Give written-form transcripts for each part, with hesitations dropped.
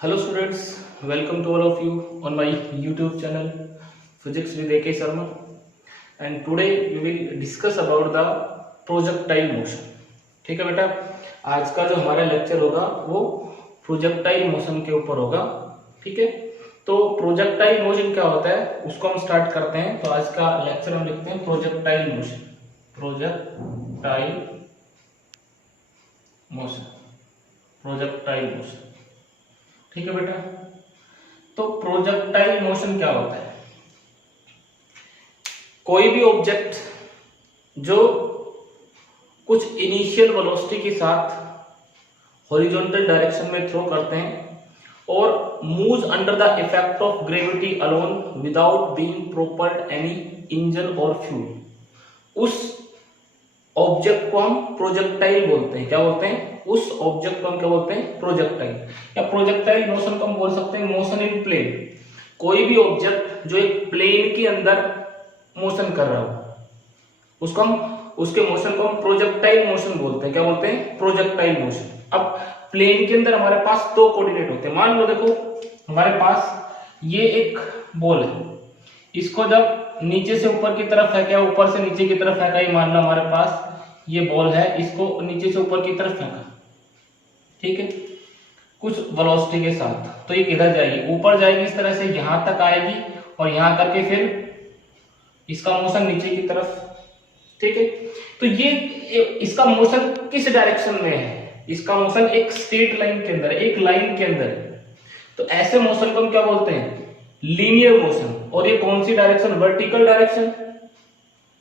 Hello students, welcome to all of you on my YouTube channel Physics with AK Sharma, and today we will discuss about the projectile motion. ठीक है बेटा, आज का जो हमारा lecture होगा वो प्रोजेक्टाइल मोशन के ऊपर होगा. ठीक है, तो प्रोजेक्टाइल मोशन क्या होता है उसको हम स्टार्ट करते हैं. तो आज का लेक्चर हम लिखते हैं projectile motion. Projectile motion, projectile motion. ठीक है बेटा, तो प्रोजेक्टाइल मोशन क्या होता है? कोई भी ऑब्जेक्ट जो कुछ इनिशियल वेलोसिटी के साथ हॉरिजॉन्टल डायरेक्शन में थ्रो करते हैं और moves under the effect of gravity alone without being propelled any engine और फ्यूल, उस ऑब्जेक्ट को हम प्रोजेक्टाइल बोलते हैं. क्या बोलते हैं? उस ऑब्जेक्ट को हम क्या बोलते हैं? प्रोजेक्टाइल. या प्रोजेक्टाइल मोशन को हम बोल सकते हैं मोशन इन प्लेन. कोई भी ऑब्जेक्ट जो एक प्लेन के अंदर मोशन कर रहा हो उसको हम उसके मोशन को हम प्रोजेक्टाइल मोशन बोलते हैं. क्या बोलते हैं? Projectile motion. अब प्लेन के अंदर हमारे पास दो कोऑर्डिनेट होते हैं. मान लो देखो हमारे पास ये एक बॉल है, इसको जब नीचे से ऊपर की तरफ फेंका, ऊपर से नीचे की तरफ फेंका, ये मान लो हमारे पास ये बॉल है, इसको नीचे से ऊपर की तरफ फेंका. ठीक है, कुछ वेलोसिटी के साथ, तो ये इधर जाएगी, ऊपर जाएगी इस तरह से, यहां तक आएगी और यहां करके फिर इसका मोशन नीचे की तरफ. ठीक है, तो ये इसका मोशन किस डायरेक्शन में है? इसका मोशन एक स्ट्रेट लाइन के अंदर, एक लाइन के अंदर. तो ऐसे मोशन को हम क्या बोलते हैं? Linear motion. और ये कौन सी डायरेक्शन? Vertical direction.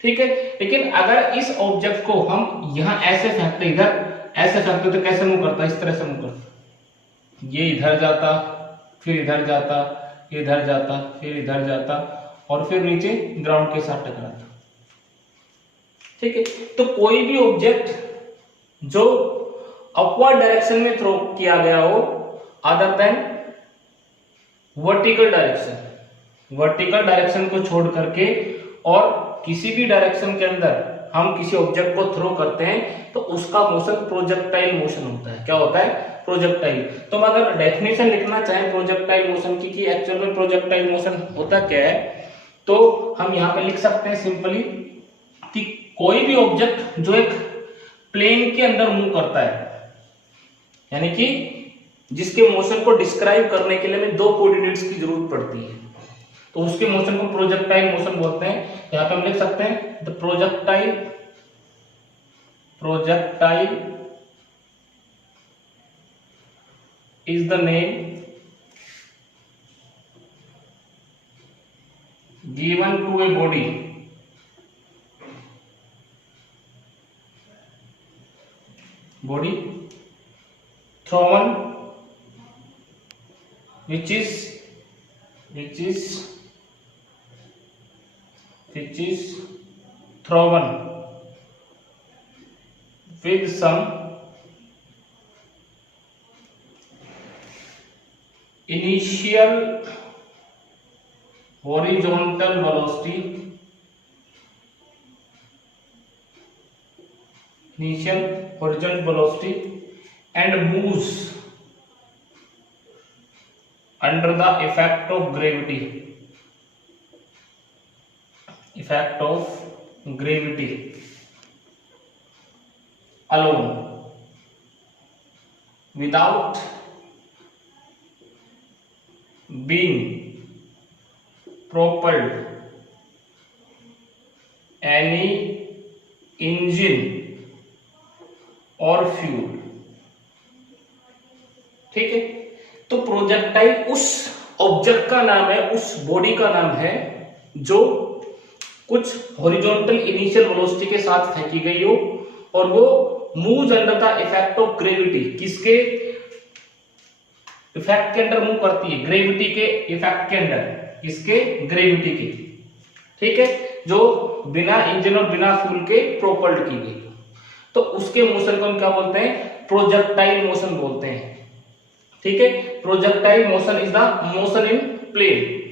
ठीक है, लेकिन अगर इस ऑब्जेक्ट को हम यहां ऐसे फेंकते, इधर ऐसे फेंकते, तो कैसे मूव करता? इस तरह से मूव करता. ये इधर जाता, फिर इधर जाता, इधर जाता, फिर इधर जाता और फिर नीचे ग्राउंड के साथ टकराता. ठीक है, तो कोई भी ऑब्जेक्ट जो अपवर्ड डायरेक्शन में थ्रो किया गया हो other than vertical direction, vertical direction को छोड़ करके और किसी भी डायरेक्शन के अंदर हम किसी ऑब्जेक्ट को थ्रो करते हैं तो उसका मोशन प्रोजेक्टाइल मोशन होता है. क्या होता है? प्रोजेक्टाइल. तो हम अगर डेफिनेशन लिखना चाहें प्रोजेक्टाइल मोशन की कि एक्चुअल में प्रोजेक्टाइल मोशन होता क्या है, तो हम यहां पे लिख सकते हैं सिंपली कि कोई भी ऑब्जेक्ट जो एक प्लेन के अंदर मूव करता है, यानी कि जिसके मोशन को डिस्क्राइब करने के लिए हमें दो कोऑर्डिनेट्स की जरूरत पड़ती है, तो उसके मोशन को प्रोजेक्टाइल मोशन बोलते हैं. यहां पे हम लिख सकते हैं the projectile is the name given to a body thrown which is thrown with some initial horizontal velocity and moves under the effect of gravity alone without being propelled any engine और fuel. ठीक है, तो projectile उस object का नाम है, उस body का नाम है जो कुछ हॉरिजॉन्टल इनिशियल वेलोसिटी के साथ फेंकी गई हो और वो moves under the effect of gravity. किसके इफेक्ट के अंदर मूव करती है? ग्रेविटी के इफेक्ट के अंदर. किसके? ग्रेविटी के. ठीक है, जो बिना इंजन और बिना फ्यूल के प्रोपल्ड की गई, तो उसके मोशन को हम क्या बोलते हैं? प्रोजेक्टाइल मोशन बोलते हैं. ठीक है, projectile motion is the motion in plane.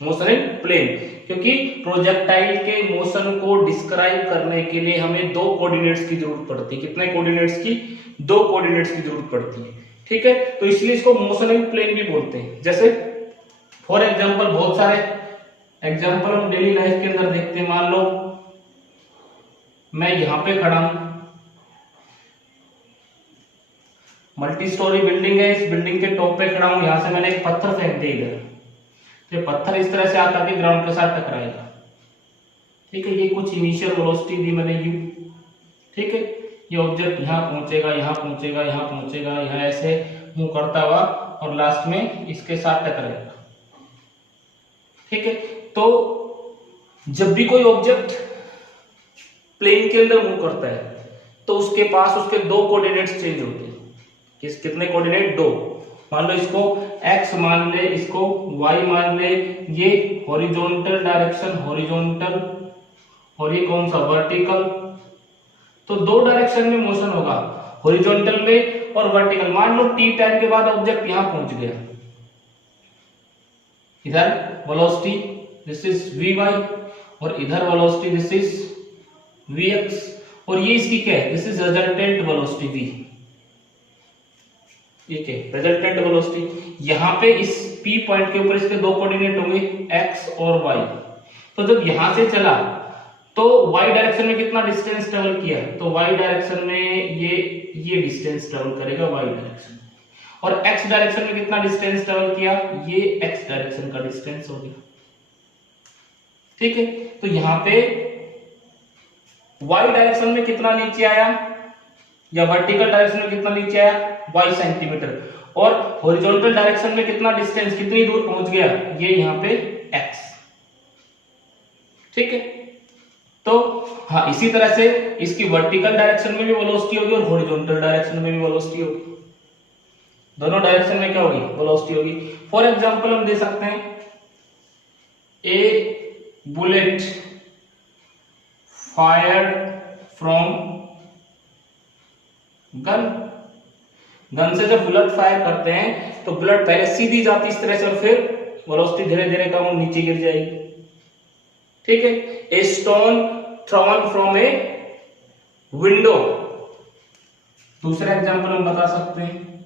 Motion in plane, क्योंकि प्रोजेक्टाइल के मोशन को डिस्क्राइब करने के लिए हमें दो कोऑर्डिनेट्स की जरूरत पड़ती है. कितने कोऑर्डिनेट्स की? दो कोऑर्डिनेट्स की जरूरत पड़ती है. ठीक है, तो इसलिए इसको मोशन इन प्लेन भी बोलते हैं। जैसे फॉर एग्जांपल बहुत सारे एग्जांपल हम डेली लाइफ के अंदर देखते हैं। मान लो मैं यहां पे खड़ा हूं, मल्टी स्टोरी बिल्डिंग है, इस बिल्डिंग के टॉप पे खड़ा हूं, यहां से मैंने एक पत्थर फेंक दिया इधर, तो ये पत्थर इस तरह से आकर के ग्राउंड के साथ टकराएगा। ठीक है, ये कुछ इनिशियल वेलोसिटी दी मैंने u। ठीक है, ये ऑब्जेक्ट यहाँ पहुंचेगा, यहाँ पहुंचेगा, यहाँ पहुंचेगा, यहाँ ऐसे मूव करता हुआ और लास्ट में इसके साथ टकराएगा। ठीक है, तो जब भी कोई ऑब्जेक्ट प्लेन के अंदर मूव करता है तो उसके पास उसके दो कोऑर्डिनेट्स चेंज होते हैं। कितने कोऑर्डिनेट? दो। मान लो इसको x मान ले, इसको y मान ले, ये हॉरिजॉन्टल डायरेक्शन हॉरिजॉन्टल और ये कौन सा? वर्टिकल। तो दो डायरेक्शन में मोशन होगा, हॉरिजॉन्टल में और वर्टिकल। मान लो t टाइम के बाद ऑब्जेक्ट यहां पहुंच गया, इधर वेलोसिटी दिस इज vy और इधर वेलोसिटी दिस इज vx और ये इसकी क्या है? This is resultant velocity v। ठीक है, रिजल्टेंट वेलोसिटी। यहां पे इस P पॉइंट के ऊपर इसके दो कोऑर्डिनेट होंगे x और y। तो जब यहां से चला तो y डायरेक्शन में कितना डिस्टेंस ट्रेवल किया? तो y डायरेक्शन में ये डिस्टेंस ट्रेवल करेगा y डायरेक्शन में, और x डायरेक्शन में कितना डिस्टेंस ट्रेवल किया? ये x डायरेक्शन का डिस्टेंस हो गया। ठीक है, तो यहां पे y डायरेक्शन में कितना नीचे आया या वर्टिकल डायरेक्शन में कितना नीचे आया? y सेंटीमीटर, और हॉरिजॉन्टल डायरेक्शन में कितना डिस्टेंस, कितनी दूर पहुंच गया? ये यहां पे x। ठीक है, तो हाँ, इसी तरह से इसकी वर्टिकल डायरेक्शन में भी वेलोसिटी होगी और हॉरिजॉन्टल डायरेक्शन में भी वेलोसिटी होगी। दोनों डायरेक्शन में क्या होगी? वेलोसिटी होगी। फॉर एग्जांपल हम दे सकते हैं ए बुलेट फायर्ड फ्रॉम गन से जब बुलेट फायर करते हैं तो बुलेट पहले सीधी जाती इस तरह से और फिर वेलोसिटी धीरे धीरे कम और नीचे गिर जाएगी। ठीक है, a stone thrown from a window. दूसरा एग्जांपल हम बता सकते हैं,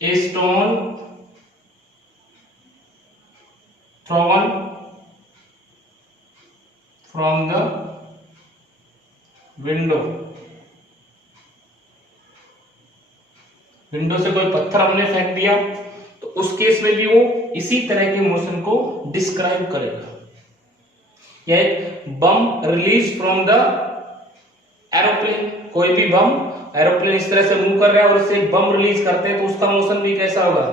a stone thrown from the window. Window से कोई पत्थर हमने फेंक दिया तो उस केस में भी वो इसी तरह के मोशन को डिस्क्राइब करेगा। या एक बम रिलीज फ्रॉम द एरोप्लेन, कोई भी बम, एरोप्लेन इस तरह से मूव कर रहा है और उससे बम रिलीज करते हैं तो उसका मोशन भी कैसा होगा?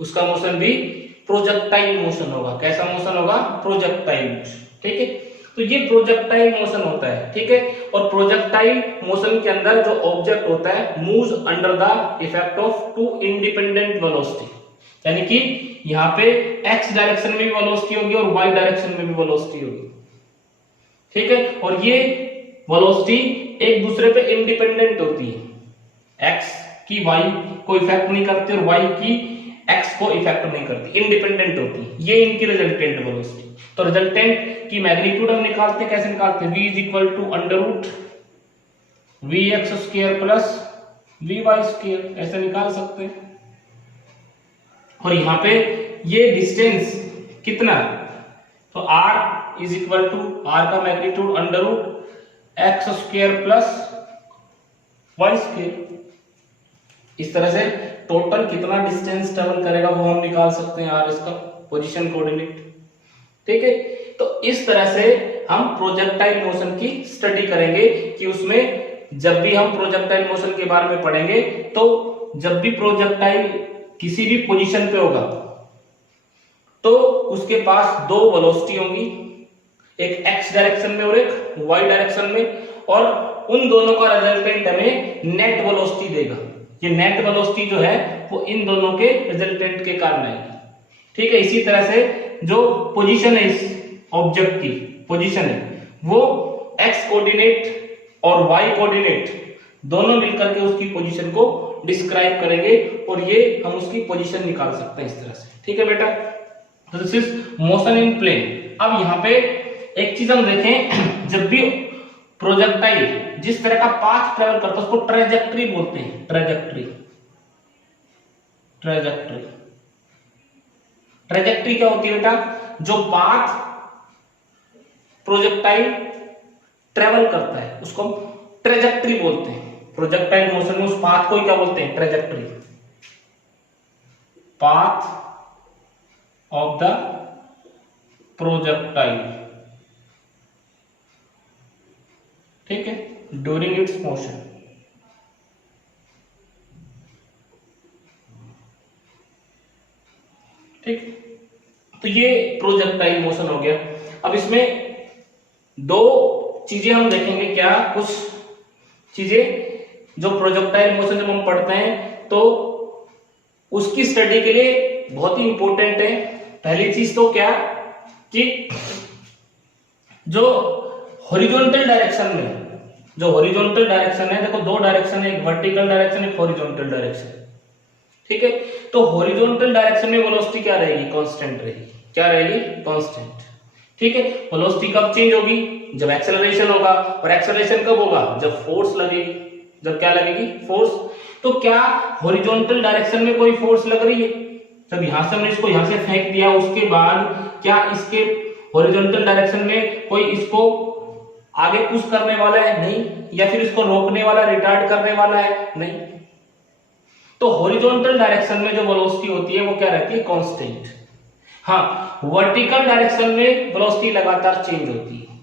उसका मोशन भी प्रोजेक्टाइल मोशन होगा। कैसा मोशन होगा? Projectile motion. ठीक है, तो ये प्रोजेक्टाइल मोशन होता है। ठीक है, और प्रोजेक्टाइल मोशन के अंदर जो ऑब्जेक्ट होता है moves under the effect of two independent velocity, यानी कि यहाँ पे x डायरेक्शन में भी वेलोसिटी होगी और y डायरेक्शन में भी वेलोसिटी होगी। ठीक है, और ये वेलोसिटी एक दूसरे पे इंडिपेंडेंट होती है। x की y को इफेक्ट नहीं करती और y की x को इफेक्ट नहीं करती, इंडिपेंडेंट होती है। ये इनकी रिजल्टेंट वेलोसिटी। तो रिजल्टेंट की मैग्नीट्यूड हम निकालते हैं, कैसे निकालते हैं? v is equal to under root vx square plus vy square, ऐसे निकाल सकते हैं। और यहां पे ये डिस्टेंस कितना है? तो r is equal to r का magnitude under root x square plus y square. इस तरह से टोटल कितना डिस्टेंस ट्रेवल करेगा वो हम निकाल सकते हैं, r इसका पोजीशन कोऑर्डिनेट। ठीक है, तो इस तरह से हम प्रोजेक्टाइल मोशन की स्टडी करेंगे कि उसमें जब भी हम प्रोजेक्टाइल मोशन के बारे में पढ़ेंगे तो जब भी प्रोजेक्टाइल किसी भी पोजीशन पे होगा तो उसके पास दो वेलोसिटी होंगी, एक x डायरेक्शन में और एक y डायरेक्शन में, और उन दोनों का रिजल्टेंट हमें नेट वेलोसिटी देगा। ये नेट वेलोसिटी जो है वो इन दोनों के रिजल्टेंट के कारण आएगी। ठीक है, इसी तरह से जो पोजीशन है इस ऑब्जेक्ट की पोजीशन है वो x कोऑर्डिनेट और y कोऑर्डिनेट दोनों मिलकर के उसकी पोजीशन को डिस्क्राइब करेंगे और ये हम उसकी पोजीशन निकाल सकते हैं इस तरह से। ठीक है बेटा, तो this is motion in plane. अब यहाँ पे एक चीज हम देखें, जब भी प्रोजेक्टाइल जिस तरह का पाथ ट्रेवल करता है उसको ट्रेजेक्टरी बोलते हैं। Trajectory, trajectory. ट्रेजेक्ट्री क्या होती है बेटा? जो पाथ प्रोजेक्टाइल ट्रेवल करता है उसको हम ट्रेजेक्ट्री बोलते हैं। प्रोजेक्टाइल मोशन में उस पाथ को ही क्या बोलते हैं? Trajectory. Path of the projectile, ठीक है, ड्यूरिंग इट्स मोशन। ठीक, तो ये प्रोजेक्टाइल मोशन हो गया। अब इसमें दो चीजें हम देखेंगे, क्या कुछ चीजें जो प्रोजेक्टाइल मोशन जब हम पढ़ते हैं तो उसकी स्टडी के लिए बहुत ही इंपॉर्टेंट है। पहली चीज तो क्या कि जो हॉरिजॉन्टल डायरेक्शन में, जो हॉरिजॉन्टल डायरेक्शन है, देखो दो डायरेक्शन है, एक वर्टिकल डायरेक्शन, एक हॉरिजॉन्टल डायरेक्शन, ठीक है। तो हॉरिजॉन्टल डायरेक्शन में वेलोसिटी क्या रहेगी? कांस्टेंट रहेगी। क्या रहेगी? कांस्टेंट, ठीक है। वेलोसिटी कब चेंज होगी? जब एक्सेलरेशन होगा। और एक्सेलरेशन कब होगा? जब फोर्स लगेगी। जब क्या लगेगी? फोर्स। तो क्या हॉरिजॉन्टल डायरेक्शन में कोई फोर्स लग रही है? जब यहां से हमने इसको यहां से फेंक दिया, उसके बाद क्या इसके हॉरिजॉन्टल डायरेक्शन में कोई इसको आगे पुश करने वाला है? नहीं। या फिर इसको रोकने वाला, रिटार्ड करने वाला है? नहीं। तो हॉरिजॉन्टल डायरेक्शन में जो वेलोसिटी होती है वो क्या रहती है? कांस्टेंट। हाँ, वर्टिकल डायरेक्शन में वेलोसिटी लगातार चेंज होती है।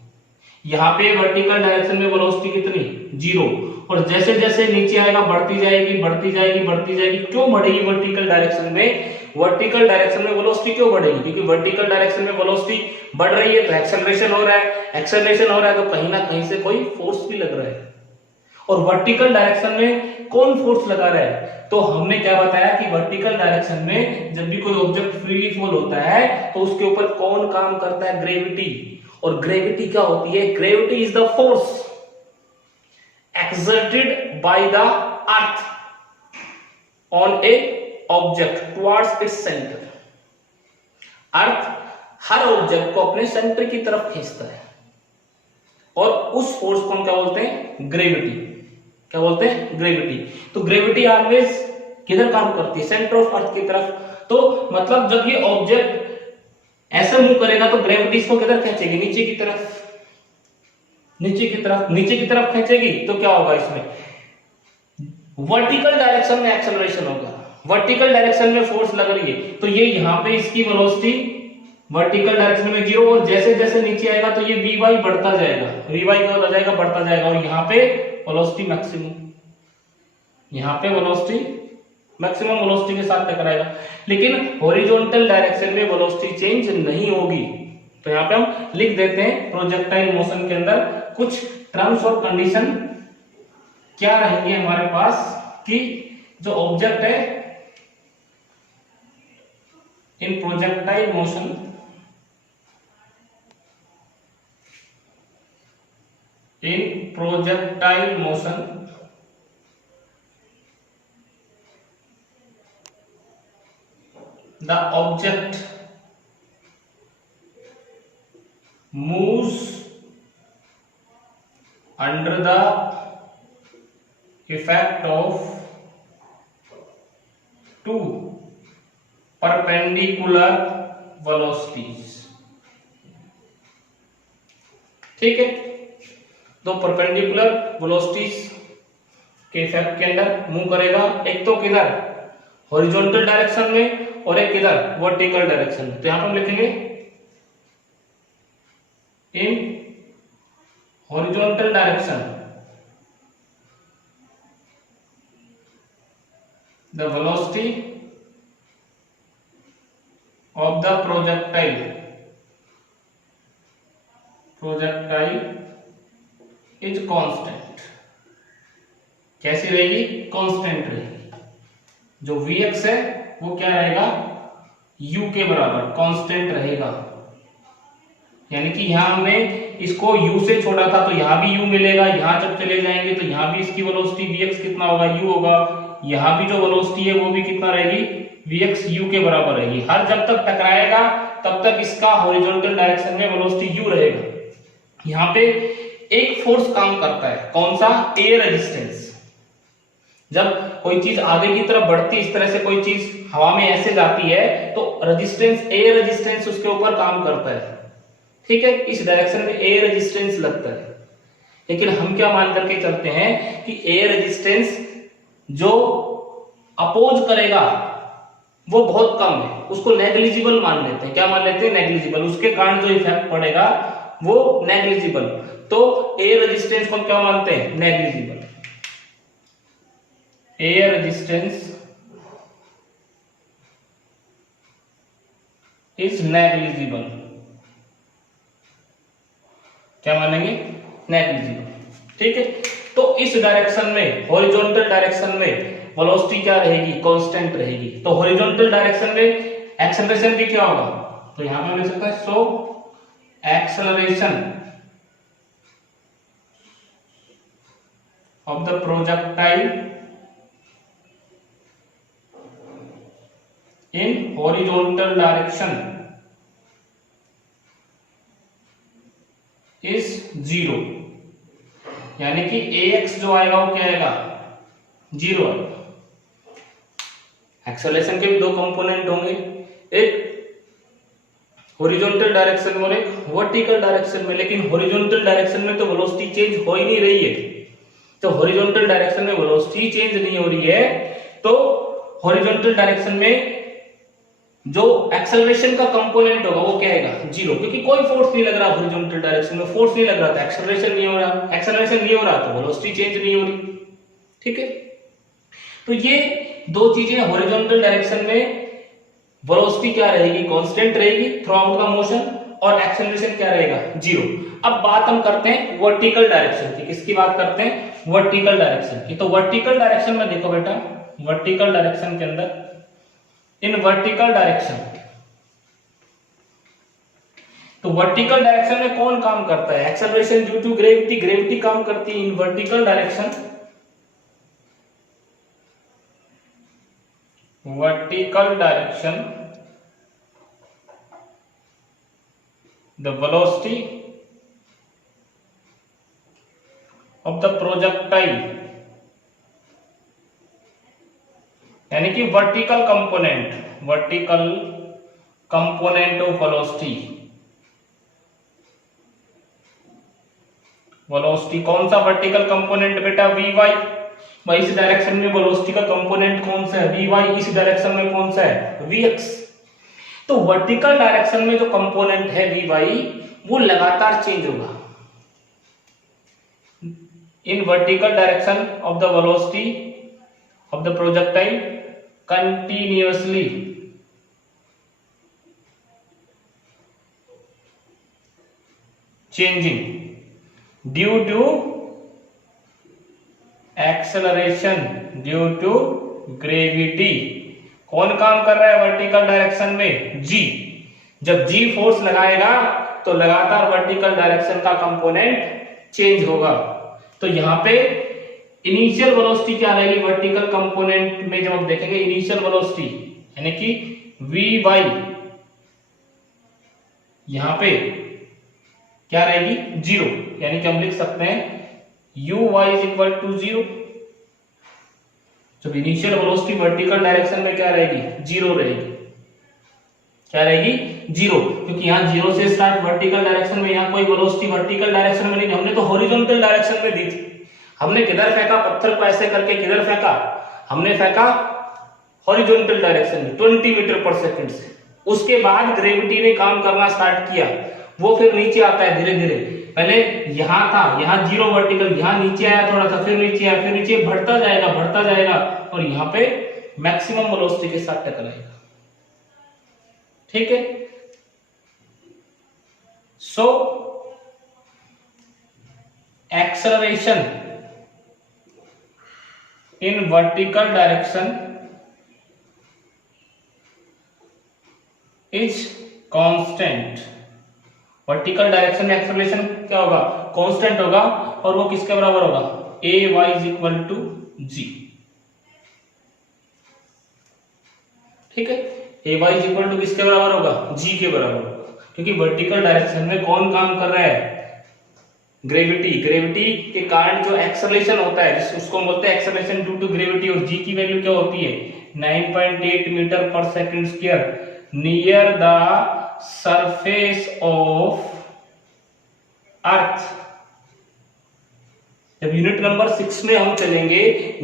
यहां पे वर्टिकल डायरेक्शन में वेलोसिटी कितनी? 0। और जैसे जैसे नीचे आएगा बढ़ती जाएगी, बढ़ती जाएगी, बढ़ती जाएगी। क्यों बढ़ेगी वर्टिकल डायरेक्शन में? वर्टिकल डायरेक्शन में वेलोसिटी क्यों बढ़ेगी? क्योंकि वर्टिकल डायरेक्शन में वेलोसिटी बढ़ रही है तो एक्सेलरेशन हो रहा है, एक्सेलरेशन हो रहा है तो कहीं ना कहीं से कोई फोर्स भी लग रहा है। और वर्टिकल डायरेक्शन में कौन फोर्स लगा रहा है? तो हमने क्या बताया कि वर्टिकल डायरेक्शन में जब भी कोई ऑब्जेक्ट फ्रीली फॉल होता है तो उसके ऊपर कौन काम करता है? ग्रेविटी। और ग्रेविटी क्या होती है? Gravity is the force exerted by the earth on a object towards its center। Earth her object को अपने सेंटर की तरफ खींचता है और उस फोर्स को हम क्या बोलते हैं? ग्रेविटी। क्या बोलते हैं? ग्रेविटी। तो ग्रेविटी ऑलवेज किधर काम करती है? सेंटर ऑफ अर्थ की तरफ। तो मतलब जब ये ऑब्जेक्ट ऐसे मूव करेगा तो ग्रेविटी इसको किधर खींचेगी? नीचे की तरफ। नीचे की तरफ, नीचे की तरफ खींचेगी तो क्या होगा? इसमें वर्टिकल डायरेक्शन में एक्सेलरेशन होगा। वर्टिकल डायरेक्शन में फोर्स लग रही है तो ये यहां पे इसकी वेलोसिटी वर्टिकल डायरेक्शन में 0, और जैसे जैसे नीचे आएगा तो ये Vy बढ़ता जाएगा, Vy क्या हो जाएगा? बढ़ता जाएगा। और यहाँ पे वेलोसिटी मैक्सिमम, यहाँ पे वेलोसिटी मैक्सिमम वेलोसिटी के साथ टकराएगा। लेकिन हॉरिजॉन्टल डायरेक्शन में वेलोसिटी चेंज नहीं होगी। तो यहाँ पे हम लिख देते हैं प्रोजेक्टाइल मोशन के अंदर कुछ टर्म्स और कंडीशन क्या रहेंगे हमारे पास कि जो ऑब्जेक्ट है in projectile motion, in projectile motion the object moves under the effect of two perpendicular velocities। ठीक है, दो परपेंडिकुलर वेलोसिटीज के इफेक्ट के अंदर मूव करेगा। एक तो किधर? हॉरिजॉन्टल डायरेक्शन में, और एक किधर? वर्टिकल डायरेक्शन में। तो यहां पर हम लिखेंगे in horizontal direction the velocity of the projectile is constant। कैसी रहेगी? कांस्टेंट रहेगी। जो Vx है वो क्या रहेगा? u के बराबर कांस्टेंट रहेगा। यानी कि यहां हमने इसको u से छोड़ा था तो यहां भी u मिलेगा। यहां जब चले जाएंगे तो यहां भी इसकी वेलोसिटी Vx कितना होगा? u होगा। यहां भी जो वेलोसिटी है वो भी कितना रहेगी? Vx u के बराबर रहेगी। हर जब तक टकराएगा तब तक इसका हॉरिजॉन्टल डायरेक्शन में वेलोसिटी u रहेगा। यहां पे एक फोर्स काम करता है, कौन सा? Air resistance. जब कोई चीज आगे की तरफ बढ़ती, इस तरह से कोई चीज हवा में ऐसे जाती है तो रेजिस्टेंस, ए रेजिस्टेंस उसके ऊपर काम करता है, ठीक है, इस डायरेक्शन में ए रेजिस्टेंस लगता है। लेकिन हम क्या मान करके चलते हैं कि ए रेजिस्टेंस जो अपोज करेगा वो बहुत कम है, उसको नेग्लिजिबल मान लेते हैं। क्या मान लेते हैं? नेग्लिजिबल। उसके कारण जो इफेक्ट पड़ेगा वो नेग्लिजिबल। तो ए रेजिस्टेंस को हम क्या मानते हैं? Negligible. A resistance is negligible. क्या मानेंगे? नेग्लिजिबल, ठीक है। तो इस डायरेक्शन में, हॉरिजॉन्टल डायरेक्शन में वेलोसिटी क्या रहेगी? कांस्टेंट रहेगी। तो हॉरिजॉन्टल डायरेक्शन में एक्सेलरेशन भी क्या होगा? तो यहां पे लिख सकता है so acceleration of the projectile in horizontal direction is 0, यानी कि ax जो आएगा वो क्या आएगा? 0 आएगा। एक्सेलरेशन के भी दो कंपोनेंट होंगे, एक हॉरिजॉन्टल डायरेक्शन और एक वर्टिकल डायरेक्शन में। लेकिन हॉरिजॉन्टल डायरेक्शन में तो वेलोसिटी चेंज हो ही नहीं रही है, तो हॉरिजॉन्टल डायरेक्शन में वेलोसिटी चेंज नहीं हो रही है, तो हॉरिजॉन्टल डायरेक्शन में जो एक्सेलरेशन का कंपोनेंट होगा वो क्या आएगा? 0, क्योंकि कोई फोर्स नहीं लग रहा हॉरिजॉन्टल डायरेक्शन में, फोर्स नहीं लग रहा था, एक्सेलरेशन नहीं हो रहा, एक्सेलरेशन नहीं हो रहा तो वेलोसिटी चेंज नहीं हो रही, ठीक है। तो ये दो चीजें, हॉरिजॉन्टल डायरेक्शन में वेलोसिटी क्या रहेगी? कांस्टेंट रहेगी थ्रू आउट द मोशन, और एक्सेलरेशन क्या रहेगा? 0। अब बात हम करते हैं वर्टिकल डायरेक्शन की। किसकी बात करते हैं? वर्टिकल डायरेक्शन की। तो वर्टिकल डायरेक्शन में देखो बेटा, वर्टिकल डायरेक्शन के अंदर, इन वर्टिकल डायरेक्शन, तो वर्टिकल डायरेक्शन में कौन काम करता है? Acceleration due to gravity, gravity काम करती है in vertical direction. Vertical direction the velocity of the projectile, यानी कि vertical component, vertical component of velocity. Velocity कौन सा वर्टिकल कंपोनेंट बेटा? V Y. भाई इस डायरेक्शन में वेलोसिटी का कंपोनेंट कौन सा है? We Y. इस डायरेक्शन में कौन सा है? V X. तो वर्टिकल डायरेक्शन में जो कंपोनेंट है वी वाई वो लगातार चेंज होगा। In vertical direction of the velocity of the projectile continuously changing due to acceleration due to gravity. कौन काम कर रहा है वर्टिकल डायरेक्शन में? जी। जब जी फोर्स लगाएगा तो लगातार वर्टिकल डायरेक्शन का कंपोनेंट चेंज होगा। तो यहां पे इनिशियल वेलोसिटी क्या रहेगी वर्टिकल कंपोनेंट में? जब हम देखेंगे इनिशियल वेलोसिटी यानी कि वी वाई, यहां पे क्या रहेगी? 0, यानी कि हम लिख सकते हैं U Y is equal to 0। जब इनिशियल वेलोसिटी वर्टिकल डायरेक्शन में क्या रहेगी? 0 रहेगी। क्या रहेगी? 0, क्योंकि यहाँ 0 से स्टार्ट वर्टिकल डायरेक्शन में, यहाँ कोई वेलोसिटी वर्टिकल डायरेक्शन में नहीं, हमने तो हॉरिजॉन्टल डायरेक्शन में दी थी। हमने किधर फेंका पत्थर को? ऐसे करके किधर फेंका? हमने फेंका हॉरिजॉन्टल डायरेक्शन में 20 मीटर पर सेकंड से। उसके बाद ग्रेविटी ने काम करना स्टार्ट किया, वो फिर नीचे आता है धीरे धीरे। पहले यहां था, यहां 0 वर्टिकल, यहां नीचे आया थोड़ा सा, फिर नीचे आया, फिर नीचे बढ़ता जाएगा और यहां पे मैक्सिमम वेलोसिटी के साथ टकराएगा, ठीक है। So acceleration in vertical direction is constant. Vertical direction में एक्सेलरेशन क्या होगा? कांस्टेंट होगा, और वो किसके बराबर होगा? ए वाई इज इक्वल टू जी, ठीक है। ए वाई इज इक्वल टू किसके बराबर होगा? जी के बराबर होगा, क्योंकि वर्टिकल डायरेक्शन में कौन काम कर रहा है? ग्रेविटी के कारण जो एक्सेलरेशन होता है उसको हम बोलते हैं एक्सेलरेशन ड्यू टू ग्रेविटी, और जी की वैल्यू क्या होती है 9.8 मीटर पर second square near the surface of earth. जब यूनिट नंबर 6 में हम चलेंगे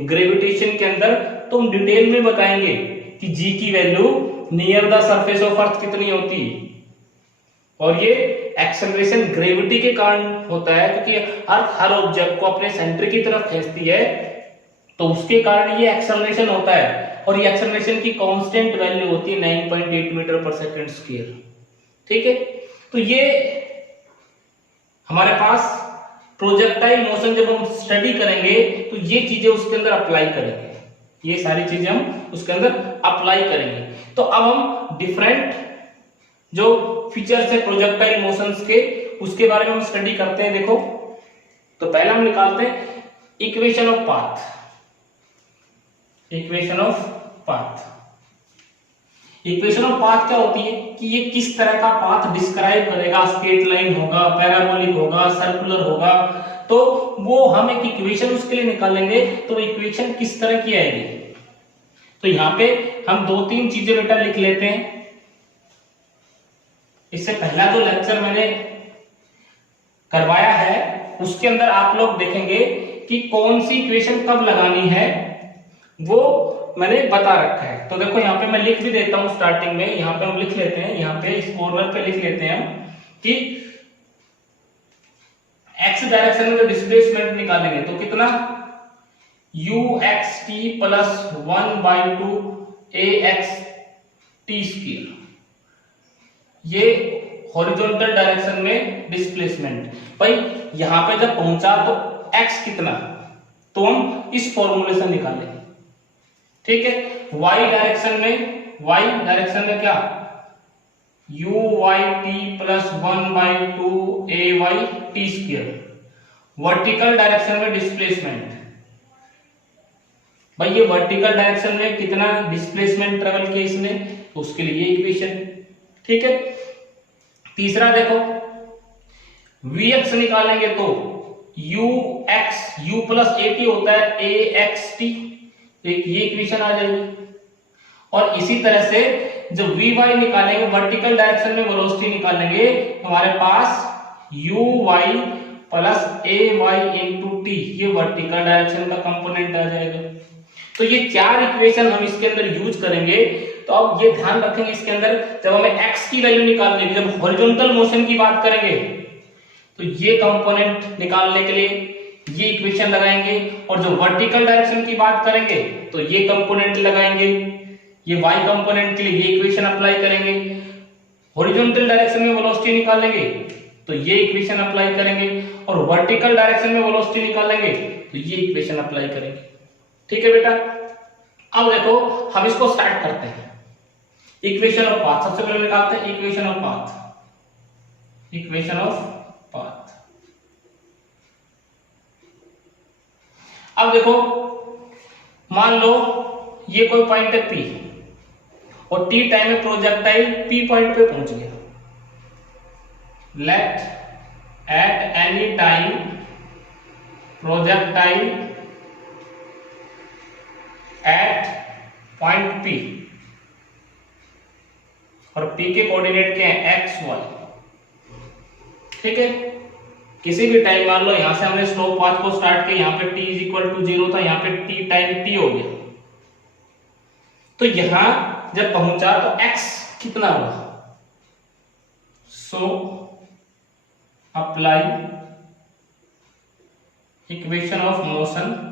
ग्रेविटेशन के अंदर तो हम डिटेल में बताएंगे कि जी की value near the surface of earth कितनी होती है, और ये एक्सेलरेशन ग्रेविटी के कारण होता है क्योंकि अर्थ हर ऑब्जेक्ट को अपने सेंटर की तरफ खींचती है, तो उसके कारण ये एक्सेलरेशन होता है, और ये एक्सेलरेशन की कांस्टेंट वैल्यू होती है 9.8 मीटर पर सेकंड स्क्वायर। ठीक है, तो ये हमारे पास प्रोजेक्टाइल मोशन जब हम स्टडी करेंगे तो ये चीजें उसके अंदर अप्लाई करेंगे, ये सारी चीजें हम उसके अंदर अप्लाई करेंगे। तो अब हम डिफरेंट जो फीचर्स है प्रोजेक्टाइल मोशंस के उसके बारे में हम स्टडी करते हैं। देखो, तो पहले हम निकालते हैं equation of path. Equation of path, equation of path क्या होती है कि ये किस तरह का पाथ डिस्क्राइब करेगा, स्ट्रेट लाइन होगा, पैराबोलिक होगा, सर्कुलर होगा, तो वो हम एक इक्वेशन उसके लिए निकालेंगे। तो इक्वेशन किस तरह की आएगी, तो यहां पे हम 2-3 चीजें बेटा लिख लेते हैं। इससे पहला जो लेक्चर मैंने करवाया है उसके अंदर आप लोग देखेंगे कि कौन सी इक्वेशन कब लगानी है वो मैंने बता रखा है। तो देखो यहाँ पे मैं लिख भी देता हूं स्टार्टिंग में, यहाँ पे हम लिख लेते हैं, यहाँ पे इस कॉर्नर पे लिख लेते हैं हम कि एक्स डायरेक्शन में जो डिस्प्लेसमेंट निकालेंगे तो कितना ux t plus 1/2 ax t square, ये हॉरिजॉन्टल डायरेक्शन में डिस्प्लेसमेंट। भाई यहां पे जब पहुंचा तो x कितना, तो हम इस फॉर्मूले से निकालेंगे। ठीक है, y डायरेक्शन में क्या uy t plus 1/2 ay t square, vertical direction में डिस्प्लेसमेंट। भाई ये वर्टिकल डायरेक्शन में कितना डिस्प्लेसमेंट ट्रेवल किया इसने, तो उसके लिए इक्वेशन। ठीक है, तीसरा देखो vx निकालेंगे तो u प्लस at होता है axt, एक ये इक्वेशन आ जाएगी। और इसी तरह से जब vy निकालेंगे वर्टिकल डायरेक्शन में वेलोसिटी निकालेंगे तो हमारे पास uy plus ay into t, ये वर्टिकल डायरेक्शन का कंपोनेंट आ जाएगा। तो ये 4 इक्वेशन हम इसके अंदर यूज करेंगे। तो अब ये ध्यान रखेंगे इसके अंदर जब हमें x की वैल्यू निकालनी है, जब हॉरिजॉन्टल मोशन की बात करेंगे तो ये कंपोनेंट निकालने के लिए ये इक्वेशन लगाएंगे, और जो वर्टिकल डायरेक्शन की बात करेंगे तो ये कंपोनेंट लगाएंगे, ये y कंपोनेंट के लिए ये इक्वेशन अप्लाई करेंगे। हॉरिजॉन्टल डायरेक्शन में वेलोसिटी निकालेंगे तो ये इक्वेशन अप्लाई करेंगे, और वर्टिकल डायरेक्शन में वेलोसिटी निकालेंगे तो ये इक्वेशन अप्लाई करेंगे। ठीक है बेटा, अब देखो हम इसको स्टार्ट करते हैं। इक्वेशन ऑफ पाथ सबसे पहले निकालते हैं equation of path. Equation of path, अब देखो मान लो ये कोई पॉइंट है P और t टाइम में प्रोजेक्टाइल P पॉइंट पे पहुंच गया। Let at any time projectile at point P, और P के कोऑर्डिनेट क्या है x y। ठीक है, किसी भी टाइम मान लो यहां से हमने स्लोप पाथ को स्टार्ट किया, यहां पे t इज इक्वल टू 0 था, यहां पे t टाइम t हो गया। तो यहां जब पहुंचा तो x कितना हुआ, so apply equation of motion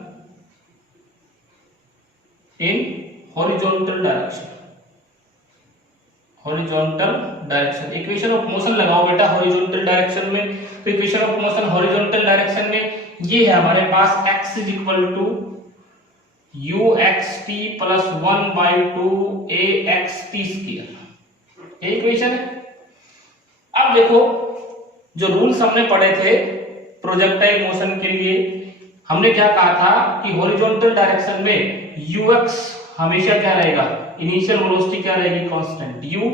in horizontal direction. Horizontal direction, equation of motion लगाओ बेटा हॉरिजॉन्टल डायरेक्शन में। तो equation of motion horizontal direction में ये है हमारे पास x is equal to uxt plus 1/2 axt square, ये इक्वेशन है। अब देखो जो रूल्स हमने पढ़े थे प्रोजेक्टाइल मोशन के लिए, हमने क्या कहा था कि हॉरिजॉन्टल डायरेक्शन में ux हमेशा क्या रहेगा, इनिशियल वेलोसिटी क्या रहेगी, कांस्टेंट u।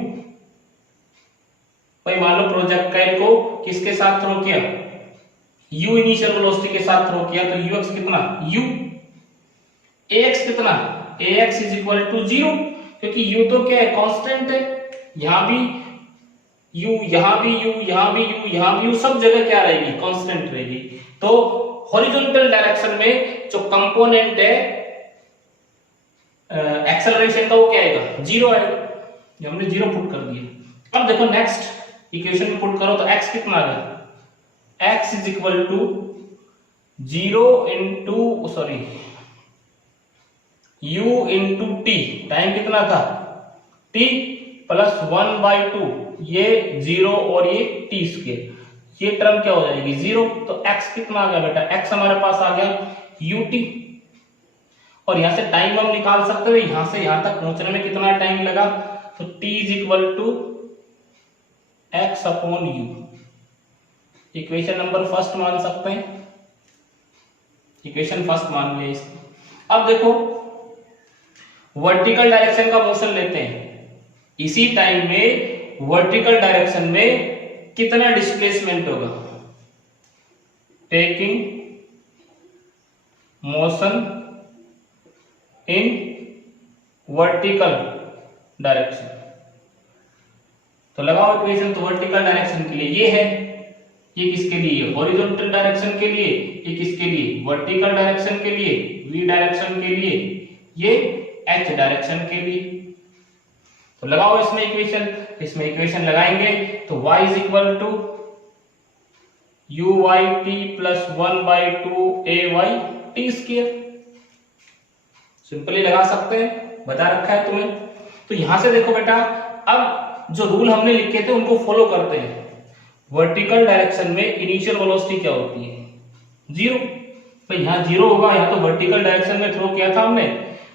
भाई मान लो प्रोजेक्टाइल को किसके साथ थ्रो किया, u इनिशियल वेलोसिटी के साथ थ्रो किया तो ux कितना u, ax कितना ax इज इक्वल टू 0, क्योंकि u तो क्या है कांस्टेंट है, यहां भी u, यहां भी u, यहां भी u, यहां भी u, सब जगह क्या रहेगी कांस्टेंट रहेगी। तो हॉरिजॉन्टल डायरेक्शन में जो कंपोनेंट है एक्सेलरेशन का वो क्या आएगा 0 आएगा, ये हमने 0 पुट कर दिया। अब देखो नेक्स्ट इक्वेशन में पुट करो तो x कितना आ गया, x is equal to 0 into sorry u into T, time कितना था t प्लस 1/2, ये 0 और ये t स्क्वायर, ये टर्म क्या हो जाएगी 0, तो x कितना आ गया बेटा, x हमारे पास आ गया ut, और यहां से टाइम हम निकाल सकते हैं, यहां से यहां तक पहुंचने में कितना टाइम लगा, तो t is equal to x upon u, equation number first मान सकते हैं, इक्वेशन फर्स्ट मान लिया इसको। अब देखो वर्टिकल डायरेक्शन का मोशन लेते हैं, इसी टाइम में वर्टिकल डायरेक्शन में कितना डिस्प्लेसमेंट होगा, taking motion in vertical direction, तो लगाओ इक्वेशन, तो वर्टिकल डायरेक्शन के लिए ये है, ये किसके लिए हॉरिजॉन्टल डायरेक्शन के लिए, ये किसके लिए वर्टिकल डायरेक्शन के लिए, v डायरेक्शन के लिए, ये h डायरेक्शन के लिए। तो लगाओ इसमें इक्वेशन, इसमें इक्वेशन लगाएंगे तो y is equal to uyt plus 1/2 ay t square, simply लगा सकते हैं, बता रखा है तुम्हें। तो यहां से देखो बेटा, अब जो रूल हमने लिखे थे उनको फॉलो करते हैं। वर्टिकल डायरेक्शन में इनिशियल वेलोसिटी क्या होती है 0, तो यहाँ 0 होगा, यहाँ तो वर्टिकल डायरेक्शन में थ्रो किया था हमने,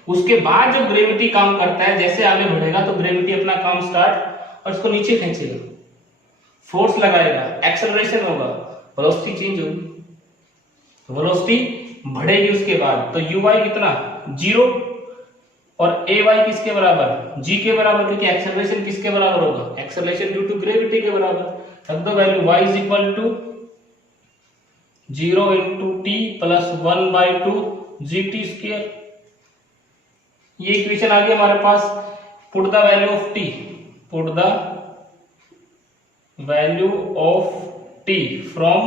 उसके बाद जो ग्रेविटी काम करता है, जैसे आगे बढ़ेगा तो ग्रेविटी अपना काम स्टार्ट और इसको नीचे खींचेगा, फोर्स लगाएगा, एक्सेलरेशन होगा, वेलोसिटी चेंज होगी, तो वेलोसिटी बढ़ेगी उसके बाद, तो uy कितना 0 और ay किसके बराबर g के बराबर, क्योंकि एक्सेलरेशन किसके बराबर होगा, एक्सेलरेशन ड्यू टू ग्रेविटी के बराबर। रख दो value y is equal to 0 into T plus 1/2 gt square, ये इक्वेशन आ गई हमारे पास। Put the value of t, put the value of t from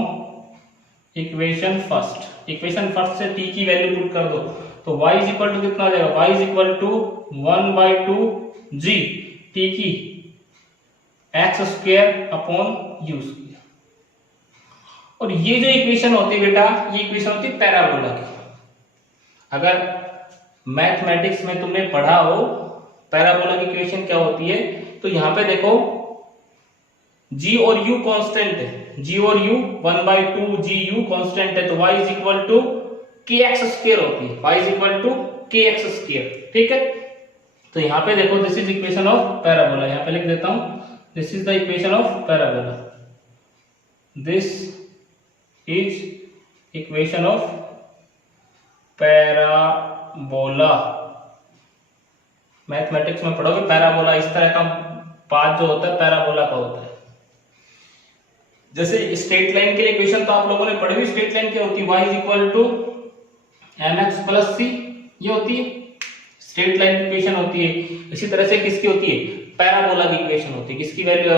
equation first, equation first से t की वैल्यू पुट कर दो, तो y इज इक्वल टू कितना आ जाएगा, y is equal to 1/2 g t की x square upon u square. और ये जो इक्वेशन होती है बेटा, ये इक्वेशन होती है पैराबोला की। अगर मैथमेटिक्स में तुमने पढ़ा हो पैराबोला की इक्वेशन क्या होती है, तो यहां पे देखो g और u कांस्टेंट है, g और u 1/2 g u कांस्टेंट है, तो y is equal to kx square होती है, y is equal to kx square, ठीक है। तो यहां पे देखो this is equation of parabola, यहां पे लिख देता हूं, this is the equation of parabola, this is equation of parabola. Mathematics में पढ़ोगे पैराबोला, इस तरह का पाथ जो होता है पैराबोला का होता है। जैसे स्ट्रेट लाइन के लिए इक्वेशन तो आप लोगों ने पढ़ी हुई, स्ट्रेट लाइन क्या होती है, y is equal to mx plus c, ये होती है स्ट्रेट लाइन की इक्वेशन होती है। इसी तरह से किसकी होती है, पैराबोला की इक्वेशन होती है, किसकी वैल्यू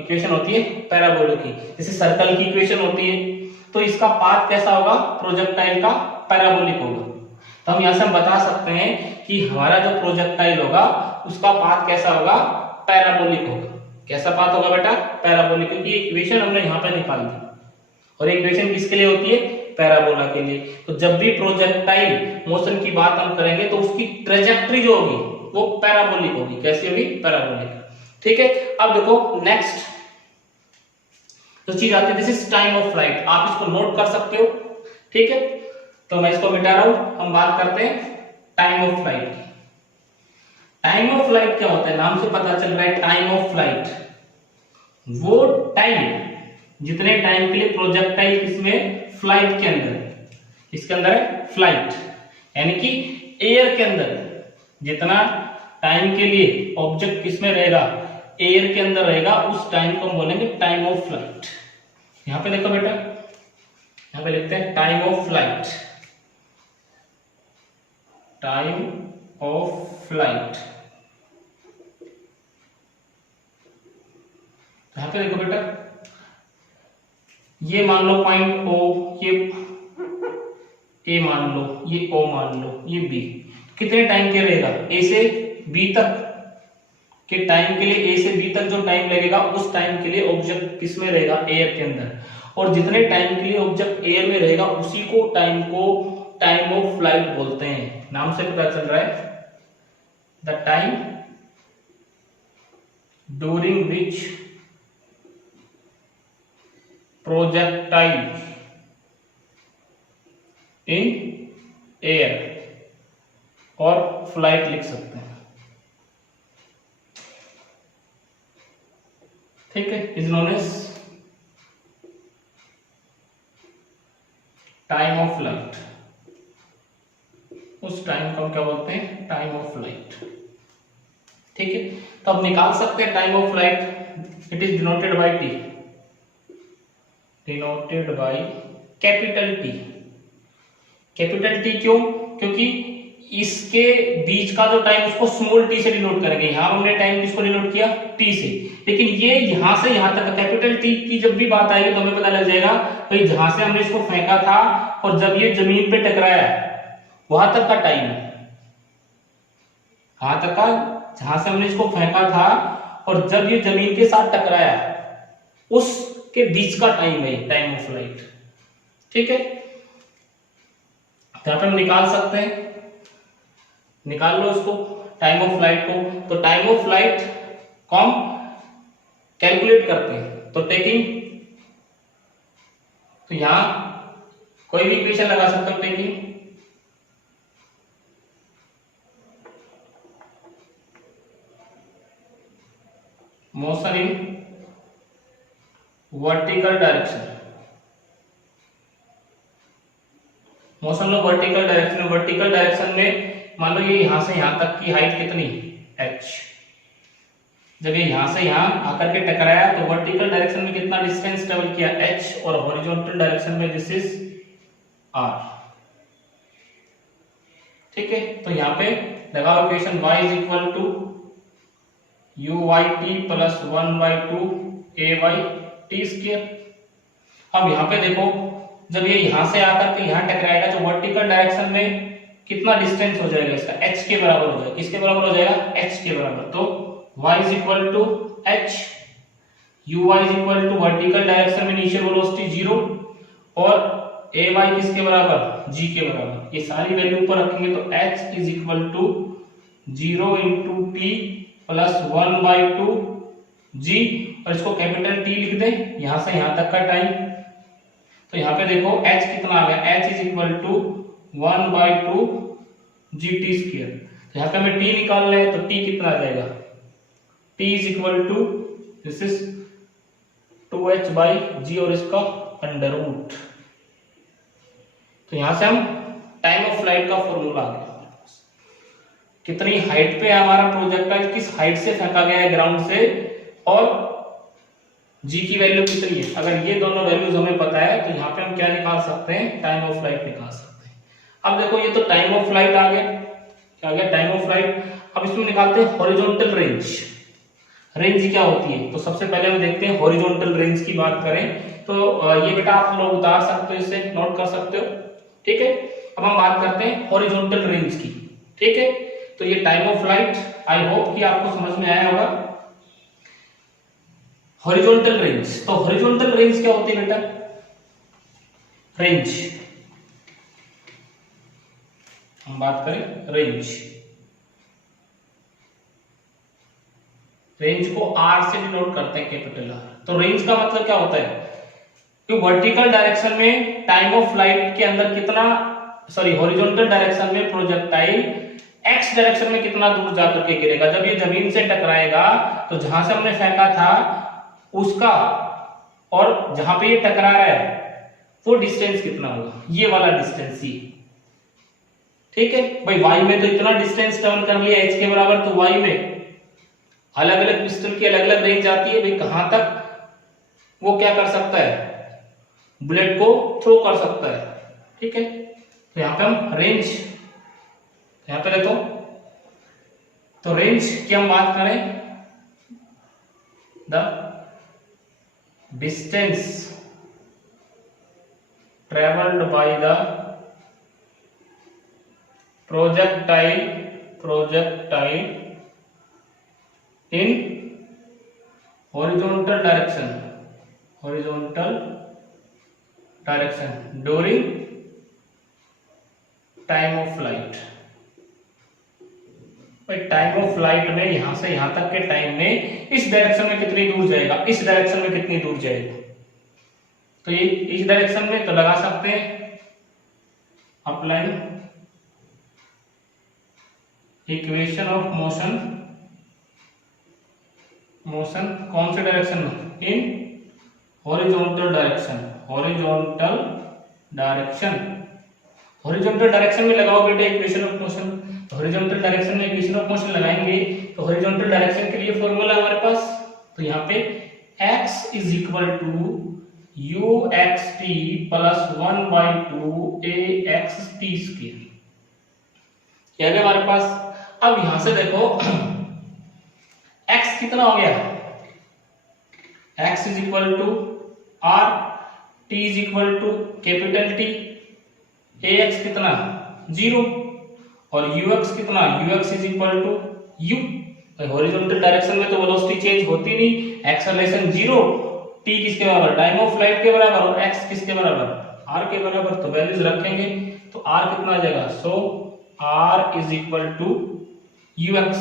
इक्वेशन होती है पैराबोला की। जैसे सर्कल की इक्वेशन होती है, तो इसका पाथ कैसा होगा, प्रोजेक्टाइल का पैराबोलिक होगा। तो हम यहां से बता सकते हैं कि हमारा जो प्रोजेक्टाइल होगा उसका पाथ कैसा होगा, पैराबोलिक होगा। कैसा पाथ होगा बेटा, पैराबोलिक, क्योंकि इक्वेशन हमने यहाँ पे निकाल दी, और इक्वेशन किसके लिए होती है, पैराबोला के लिए। तो जब भी प्रोजेक्टाइल मोशन की बात हम करेंगे तो उसकी ट्रेजेक्टरी जो होगी वो पैराबोलिक होगी। कैसी होगी, पैराबोलिक, ठीक है। अब देखो नेक्स्ट जो चीज आती है, this is time of flight, आप इसको नोट कर सकते हो, ठीक है। तो मैं इसको मिटा रहा हूं, हम बात करते हैं टाइम ऑफ फ्लाइट की। टाइम ऑफ फ्लाइट क्या होता है, नाम से पता चल रहा है टाइम ऑफ फ्लाइट, वो टाइम जितने टाइम के लिए प्रोजेक्टाइल किसमें, फ्लाइट के अंदर, इसके अंदर है फ्लाइट, यानी कि एयर के अंदर जितना टाइम के लिए ऑब्जेक्ट किसमें रहेगा, एयर के अंदर रहेगा, उस टाइम को हम बोलेंगे टाइम ऑफ फ्लाइट। यहां पे देखो बेटा, यहां पे लिखते हैं time of flight, time of flight. यहां पे देखो बेटा, ये मान लो पॉइंट ओ, ये ए मान लो, ये ओ मान लो, ये बी, कितने टाइम के रहेगा, ए से बी तक के टाइम के लिए, ए से बी तक जो टाइम लगेगा उस टाइम के लिए ऑब्जेक्ट किस में रहेगा, एयर के अंदर, और जितने टाइम के लिए ऑब्जेक्ट एयर में रहेगा उसी को टाइम ऑफ फ्लाइट बोलते हैं। नाम से पता चल रहा है, the time during which projectile in air, और फ्लाइट लिख सकते हैं, ठीक है, is known as time of flight. उस टाइम को हम क्या बोलते हैं, टाइम ऑफ फ्लाइट, ठीक है। तो अब निकाल सकते हैं time of flight, it is denoted by T, denoted by capital T. Capital T क्यों, क्योंकि इसके बीच का जो टाइम उसको स्मॉल टी से डिनोट करेंगे। यहां हमने टाइम किसको डिनोट किया, टी से, लेकिन ये यहां से यहां तक कैपिटल टी की जब भी बात आएगी तो हमें पता लग जाएगा भाई जहां से हमने इसको फेंका था और जब ये जमीन पे टकराया वहां तक का टाइम है, वहां तक का जहां से हमने इसको फेंका था और जब ये जमीन के साथ टकराया उसके बीच का टाइम है टाइम ऑफ फ्लाइट, ठीक है। यहां पे हम निकाल सकते हैं, निकाल लो इसको टाइम ऑफ फ्लाइट को। तो टाइम ऑफ फ्लाइट को हम कैलकुलेट करते हैं, तो टेकिंग, तो यहां कोई भी इक्वेशन लगा सकते हो, taking motion in vertical direction, motion low vertical direction, vertical direction में मान लो ये यहां से यहां तक की हाइट कितनी, h, जब ये यहां से यहां आकर के टकराया तो वर्टिकल डायरेक्शन में कितना डिस्टेंस ट्रेवल किया, h, और हॉरिजॉन्टल डायरेक्शन में दिस इज r, ठीक है। तो यहां पे लगाओ equation y is equal to uyt plus 1/2 ayt square. अब यहां पे देखो जब ये यहां से आकर के यहां टकराएगा तो वर्टिकल डायरेक्शन में कितना डिस्टेंस हो जाएगा इसका, h के बराबर हो जाएगा, किसके बराबर हो जाएगा, h के बराबर। तो y is equal to h, uy is equal to vertical direction में इनिशियल वेलोसिटी 0 और ay किसके बराबर, g के बराबर। ये सारी वैल्यू ऊपर रखेंगे तो h is equal to 0 into T plus 1/2 g, और इसको कैपिटल T लिख दें, यहां से यहां तक का टाइम। तो यहां पे देखो h कितना आ गया, h is equal to 1/2 gt square. तो यहां पे हमें t निकालना है तो t कितना आ जाएगा, t is equal to this is 2h by g और इसका अंडर रूट। तो यहां से हम टाइम ऑफ फ्लाइट का फॉर्मूला आ गया, कितनी हाइट पे है हमारा प्रोजेक्टाइल, किस हाइट से फेंका गया है ग्राउंड से, और g की वैल्यू कितनी है। अगर ये दोनों वैल्यूज हमें पता है तो यहाँ पे हम क्या निकाल सकते हैं, टाइम ऑफ फ्लाइट निकाल सकते हैं। अब देखो ये तो टाइम ऑफ फ्लाइट आ गया, क्या आ गया, टाइम ऑफ फ्लाइट। अब इसमें निकालते हैं हॉरिजॉन्टल रेंज। रेंज क्या होती है, तो सबसे पहले हम देखते हैं हॉरिजॉन्टल रेंज की बात करें तो ये बेटा आप लोग उतार सकते हो, इसे नोट कर सकते हो, ठीक है। अब हम बात करते हैं हॉरिजॉन्टल रेंज की, ठीक है। तो ये time of flight I hope कि आपको समझ में आया होगा। हॉरिजॉन्टल रेंज, तो हॉरिजॉन्टल रेंज क्या होती है बेटा, रेंज, हम बात करें रेंज, रेंज को R से डिनोट करते हैं, कैपिटल R। तो रेंज का मतलब क्या होता है कि वर्टिकल डायरेक्शन में टाइम ऑफ फ्लाइट के अंदर कितना, सॉरी हॉरिजॉन्टल डायरेक्शन में प्रोजेक्टाइल x डायरेक्शन में कितना दूर जाकर के गिरेगा। जब ये जमीन से टकराएगा तो जहां से हमने फेंका था उसका और जहां पे ये टकरा रहा है वो डिस्टेंस कितना होगा, ये वाला डिस्टेंस ही, ठीक है भाई। y में तो इतना डिस्टेंस ट्रेवल कर लिया h के बराबर, तो y में अलग अलग पिस्टन की अलग अलग रेंज आती है भाई, कहां तक वो क्या कर सकता है, बुलेट को थ्रो कर सकता है। ठीक है, तो यहाँ पे हम रेंज, यहाँ पे देखो, तो रेंज की हम बात करें, the distance travelled by the projectile in horizontal direction during time of flight. भाई टाइम ऑफ फ्लाइट में यहां से यहां तक के टाइम में इस डायरेक्शन में कितनी दूर जाएगा, इस डायरेक्शन में कितनी दूर जाएगा, तो ये इस डायरेक्शन में तो लगा सकते हैं अपलाइन इक्वेशन ऑफ मोशन कौन से डायरेक्शन में, इन हॉरिजॉन्टल डायरेक्शन में लगाओ बेटा इक्वेशन ऑफ मोशन। तो हॉरिजॉन्टल डायरेक्शन में इक्वेशन ऑफ मोशन लगाएंगे तो हॉरिजॉन्टल डायरेक्शन के लिए फॉर्मूला हमारे पास, तो यहाँ पे x is equal to uxt plus 1/2 axt square, क्या है हमारे पास। अब यहां से देखो x कितना हो गया, x is equal to r, t is equal to capital T, ax कितना 0 और ux कितना, ux is equal to u। Horizontal direction में तो वेलोसिटी चेंज होती नहीं, एक्सेलरेशन 0, t किसके बराबर, टाइम ऑफ फ्लाइट के बराबर, और x किसके बराबर, r के बराबर। तो वैल्यूज रखेंगे तो r कितना आ जाएगा, so r is equal to ux,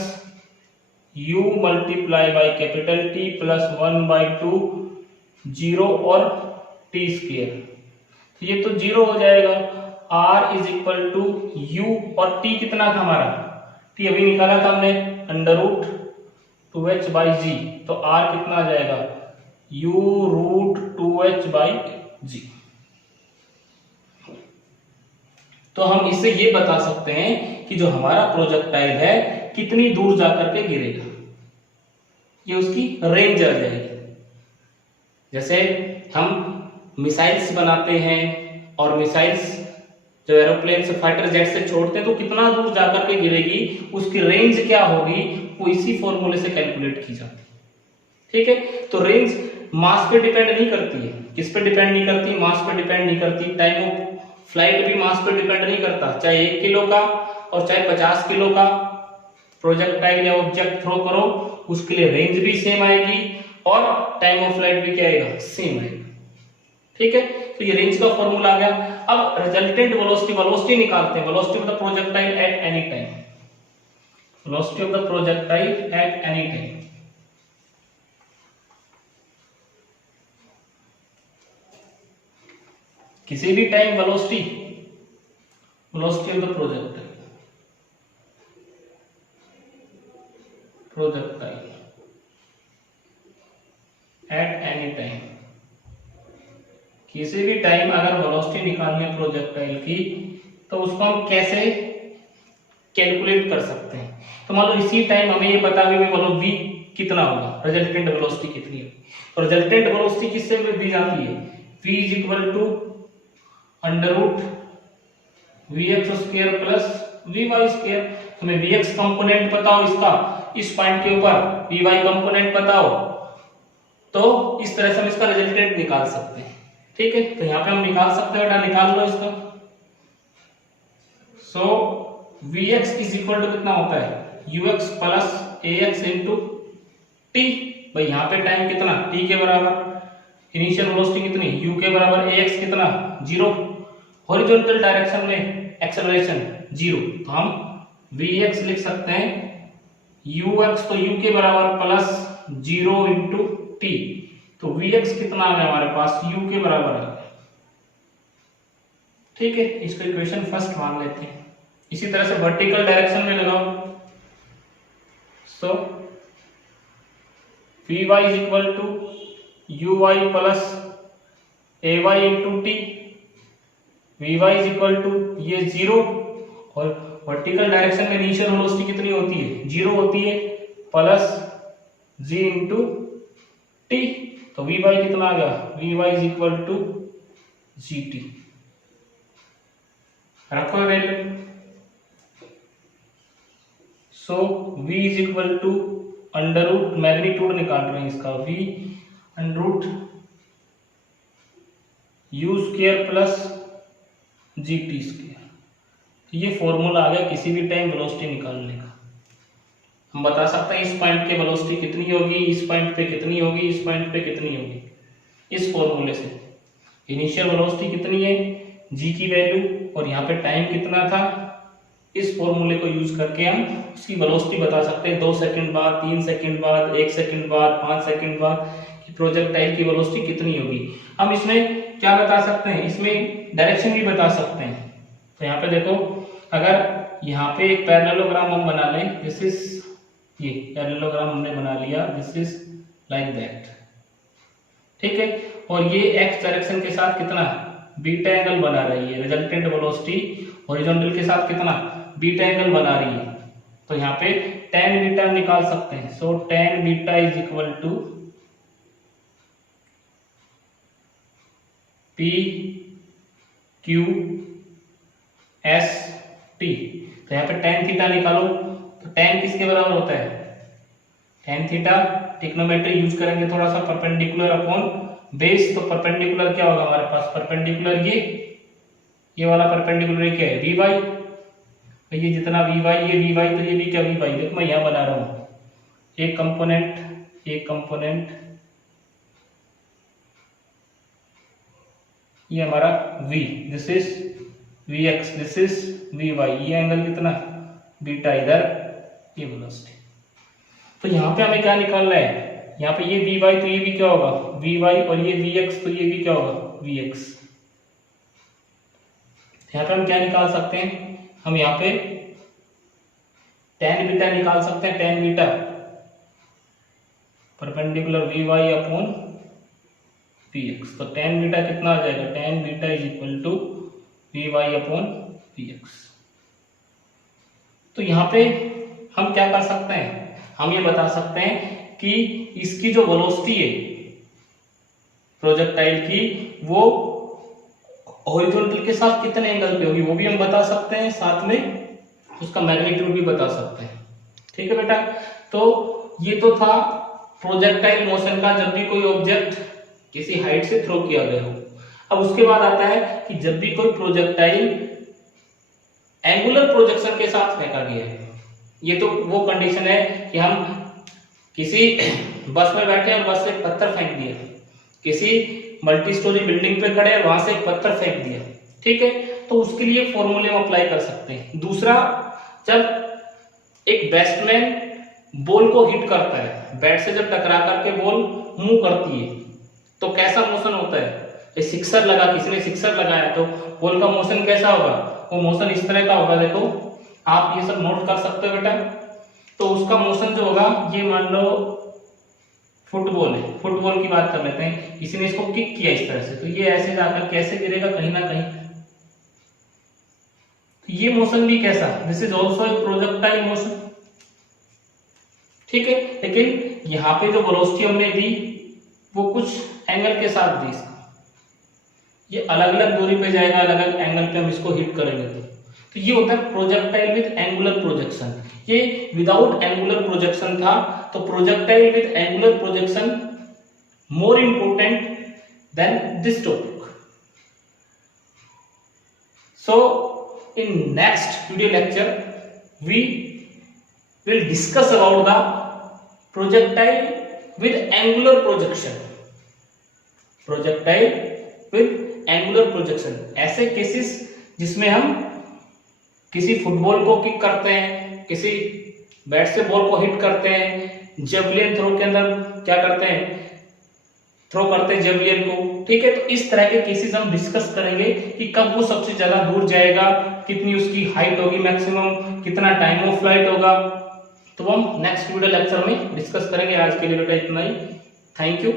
u multiply by capital T plus 1/2 0 और t स्क्वायर, तो ये तो 0 हो जाएगा। r is equal to u और t कितना था हमारा, t अभी निकाला था हमने, अंडर रूट 2h बाई जी, तो r कितना आ जाएगा, u रूट 2h बाई जी। तो हम इससे ये बता सकते हैं कि जो हमारा प्रोजेक्टाइल है कितनी दूर जाकर के गिरेगा, ये उसकी रेंज आ जाएगी। जैसे हम मिसाइल्स बनाते हैं और मिसाइल्स जो एरोप्लेन से, फाइटर जेट से छोड़ते हैं तो कितना दूर जाकर के गिरेगी, उसकी रेंज क्या होगी, वो इसी फॉर्मूले से कैलकुलेट की जाती है। ठीक है, तो रेंज मास पे डिपेंड नहीं करती है, किस पे डिपेंड नहीं करती, मास पे डिपेंड नहीं करती। टाइम ऑफ फ्लाइट भी मास पे डिपेंड नहीं करता, चाहे 1 किलो का और चाहे 50 किलो का प्रोजेक्टाइल या ऑब्जेक्ट थ्रो करो, उसके लिए रेंज भी सेम आएगी और टाइम ऑफ फ्लाइट भी क्या आएगा, सेम आएगा। ठीक है, तो ये रेंज का फॉर्मूला आ गया। अब रिजल्टेंट वेलोसिटी निकालते हैं, velocity of the projectile eight any time, velocity of the projectile eight any time. किसी भी time velocity of the projectile eight any time, किसी भी टाइम अगर वेलोसिटी निकालनी है प्रोजेक्टाइल की तो उसको हम कैसे कैलकुलेट कर सकते हैं। तो मान लो इसी टाइम हमें ये पता है v कितना होगा, रिजल्टेंट वेलोसिटी कितनी है, तो रिजल्टेंट वेलोसिटी किससे दी जाती है, v is equal to under root vx square plus vy square. हमें vx कंपोनेंट पता हो इसका, इस पॉइंट के ऊपर vy कंपोनेंट पता हो, तो इस तरह से हम इसका रिजल्टेंट निकाल सकते हैं। ठीक है, तो यहाँ पे हम निकाल सकते हैं, बेटा निकाल लो इसका। सो vx इज इक्वल टू कितना होता है, ux plus ax into t। भाई यहाँ पे टाइम कितना, t के बराबर, इनिशियल वेलोसिटी कितनी, u के बराबर, ax कितना 0, हॉरिजॉन्टल डायरेक्शन में एक्सेलरेशन 0, तो हम vx लिख सकते हैं ux, तो u के बराबर प्लस 0 इंटू t, तो vx कितना आ गया हमारे पास, u के बराबर आ गया। ठीक है, इसको इक्वेशन फर्स्ट मान लेते हैं। इसी तरह से वर्टिकल डायरेक्शन में लगाओ, so vy is equal to uy plus ay into T, vy is equal to ये 0 और वर्टिकल डायरेक्शन में इनिशियल वेलोसिटी कितनी होती है, 0 होती है, प्लस g इंटू टी, तो vy कितना आ गया, vy is equal to GT रखो value. So V is equal to under root, magnitude निकाल रहे हैं इसका, V under root U square plus GT square. ये फॉर्मूला आ गया किसी भी टाइम वेलोसिटी निकालने का। हम बता सकते हैं इस पॉइंट पे वेलोसिटी कितनी होगी, इस पॉइंट पे कितनी होगी, इस पॉइंट पे कितनी होगी, इस फॉर्मूले से। इनिशियल वेलोसिटी कितनी है, g की वैल्यू, और यहाँ पे टाइम कितना था, इस फॉर्मूले को यूज करके हम उसकी वेलोसिटी बता सकते हैं 2 सेकंड बाद, 3 सेकंड बाद, 1 सेकंड बाद, 5 सेकंड बाद कि प्रोजेक्टाइल की वेलोसिटी कितनी होगी। हम इसमें क्या बता सकते हैं, इसमें डायरेक्शन भी बता सकते हैं। तो यहाँ पे देखो, अगर यहाँ पे एक पैरेललोग्राम हम बना लें, दिस इज, ये पैरेललोग्राम हमने बना लिया, दिस इज लाइक दैट, ठीक है, और ये x डायरेक्शन के साथ कितना बीटा एंगल बना रही है, रिजल्टेंट वेलोसिटी हॉरिजॉन्टल के साथ कितना बीटा एंगल बना रही है। तो यहाँ पे tan बीटा निकाल सकते हैं। So tan beta is equal to P Q S T। तो यहाँ पे tan थीटा निकालो, तो tan किसके बराबर होता है, tan थीटा, ट्रिग्नोमेट्री यूज करेंगे थोड़ा सा, परपेंडिकुलर अपॉन बेस। तो परपेंडिकुलर क्या होगा हमारे पास, परपेंडिकुलर ये वाला परपेंडिकुलर क्या है, Vy। तो ये जितना Vy, ये Vy, तो ये भी क्या Vy। देखो मैं यहाँ बना रहा हूँ एक कंपोनेंट, ये हमारा V, this is Vx, this is Vy, ये एंगल कितना बीटा, इधर ये वेलोसिटी। तो यहाँ पे हमें क्या निकालना है, यहाँ पे ये Vy, तो ये भी क्या होगा Vy, और ये Vx, तो ये भी क्या होगा Vx। यहाँ पे हम क्या निकाल सकते हैं, हम यहाँ पे tan बीटा निकाल सकते हैं, tan beta perpendicular Vy upon Px। तो tan बीटा कितना आ जाएगा, tan beta is equal to Vy upon Px। तो यहाँ पे हम क्या कर सकते हैं, हम ये बता सकते हैं कि इसकी जो वेलोसिटी है प्रोजेक्टाइल की, वो हॉरिजॉन्टल के साथ कितने एंगल पे होगी वो भी हम बता सकते हैं, साथ में उसका मैग्नीट्यूड भी बता सकते हैं। ठीक है बेटा, तो ये तो था प्रोजेक्टाइल मोशन का, जब भी कोई ऑब्जेक्ट किसी हाइट से थ्रो किया गया हो। अब उसके बाद आता है कि जब भी कोई प्रोजेक्टाइल एंगुलर प्रोजेक्शन के साथ फेंका गया है। ये तो वो कंडीशन है कि हम किसी बस में बैठे और बस से एक पत्थर फेंक दिया, किसी मल्टी स्टोरी बिल्डिंग पे खड़े हैं, वहां से एक पत्थर फेंक दिया, ठीक है, तो उसके लिए फॉर्मूले हम अप्लाई कर सकते हैं। दूसरा, जब एक बैट्समैन बॉल को हिट करता है, बैट से जब टकरा करके बॉल मूव करती है तो कैसा मोशन होता है, सिक्सर लगा, किसी ने सिक्सर लगाया तो बॉल का मोशन कैसा होगा, वो मोशन इस तरह का होगा। देखो आप ये सब नोट कर सकते हो बेटा। तो उसका मोशन जो होगा, ये मान लो फुटबॉल है, फुटबॉल की बात कर लेते हैं, किसी ने इसको किक किया इस तरह से, तो ये ऐसे जाकर कैसे गिरेगा, कहीं ना कहीं। तो ये मोशन भी कैसा, this is also a projectile motion, ठीक है। लेकिन यहाँ पे जो वेलोसिटी हमने दी वो कुछ एंगल के साथ दी, ये अलग अलग दूरी पे जाएगा, अलग अलग एंगल पे हम इसको हिट करेंगे। तो ये होता है प्रोजेक्टाइल विद एंगुलर प्रोजेक्शन। ये विदाउट एंगुलर प्रोजेक्शन था, तो projectile with angular projection more important than this topic. So in next video lecture we will discuss about the projectile with angular projection, projectile with angular projection। ऐसे cases जिसमें हम किसी football को kick करते हैं, किसी बैट से ball को हिट करते हैं, जेवलिन थ्रो के अंदर क्या करते हैं, थ्रो करते हैं जेवलिन को, ठीक है। तो इस तरह के केसेस हम डिस्कस करेंगे कि कब वो सबसे ज्यादा दूर जाएगा, कितनी उसकी हाइट होगी मैक्सिमम, कितना टाइम ऑफ फ्लाइट होगा, तो हम नेक्स्ट वीडियो लेक्चर में डिस्कस करेंगे। आज के लिए बेटा इतना ही, थैंक यू।